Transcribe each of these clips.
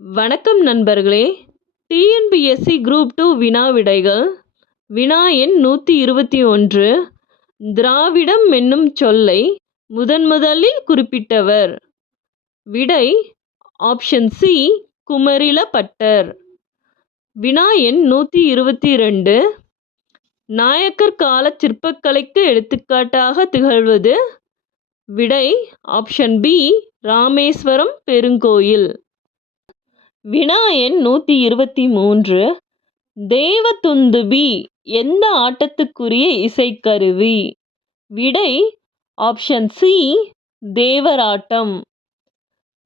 வணக்கம் நண்பர்களே. TNPSC group 2 வினா விடைகள். வினா எண் 121. திராவிடம் என்னும் சொல்லை முதலில் குறிப்பிட்டவர். விடை ஆப்ஷன் சி குமரில பட்டர். வினா எண் 122. நாயக்கர் கால சிற்பக்கலைக்கு எடுத்துக்காட்டாக திகழ்வது. விடை ஆப்ஷன் பி ராமேஸ்வரம் பெருங்கோயில். வினா எண் 123. தேவதுந்துபி எந்த ஆட்டத்துக்குரிய இசைக்கருவி. விடை ஆப்ஷன் சி தேவராட்டம்.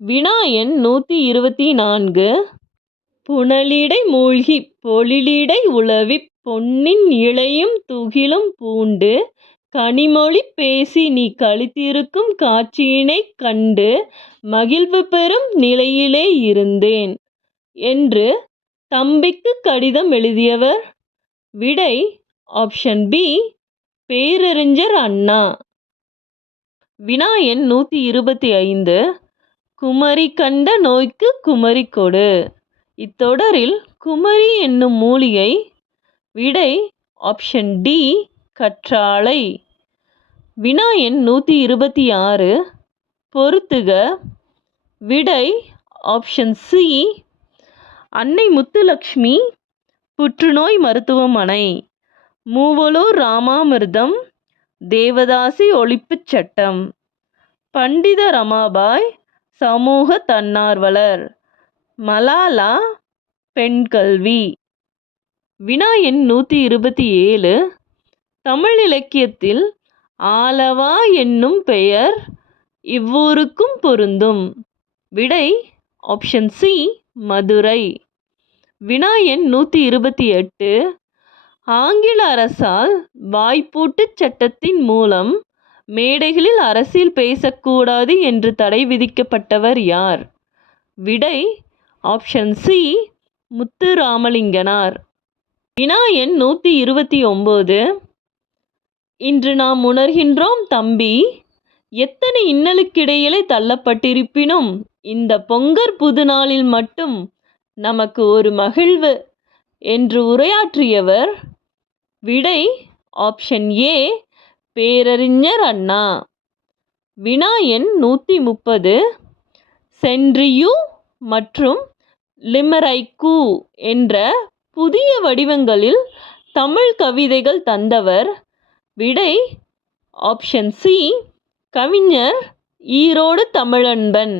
வினா எண் 124. புனலிடை மூழ்கிப் பொழிலிடை உலவிப் பொன்னின் இழையும் துகிலும் பூண்டு கனிமொழி பேசி நீ களித்திருக்கும் காட்சியினைக் கண்டு மகிழ்வு பெறும் நிலையிலே இருந்தேன் என்று தம்பிக்கு கடிதம் எழுதியவர். விடை ஆப்ஷன் பி பேரறிஞர் அண்ணா. வினா எண் 125. குமரி கண்ட நோய்க்கு குமரி கொடு. இத்தொடரில் குமரி என்னும் மூலிகை. விடை ஆப்ஷன் டி கற்றாழை. வினா எண் 126. பொறுத்துக. விடை ஆப்ஷன் சி அன்னை முத்துலட்சுமி புற்றுநோய் மருத்துவமனை. மூவலூர் ராமாமிர்தம் தேவதாசி ஒழிப்புச் சட்டம். பண்டித ரமாபாய் சமூக தன்னார்வலர். மலாலா பெண் கல்வி. வினா எண் 127. தமிழ் இலக்கியத்தில் ஆலவா என்னும் பெயர் இவ்வூருக்கும் பொருந்தும். விடை ஆப்ஷன் சி மதுரை. வினா எண் 128. ஆங்கில அரசால் வாய்ப்பூட்டுச் சட்டத்தின் மூலம் மேடைகளில் அரசியல் பேசக்கூடாது என்று தடை விதிக்கப்பட்டவர் யார். விடை ஆப்ஷன் சி முத்துராமலிங்கனார். வினா எண் 129. இன்று நாம் உணர்கின்றோம் தம்பி எத்தனை இன்னலுக்கிடையிலே தள்ளப்பட்டிருப்பினும் இந்த பொங்கற் புதுநாளில் மட்டும் நமக்கு ஒரு மகிழ்வு என்று உரையாற்றியவர். விடை ஆப்ஷன் ஏ பேரறிஞர் அண்ணா. வினா எண் 130. சென்ட்ரியூ மற்றும் லிமரைக்கு என்ற புதிய வடிவங்களில் தமிழ் கவிதைகள் தந்தவர். விடை ஆப்ஷன் சி கவிஞர் ஈரோடு தமிழன்பன்.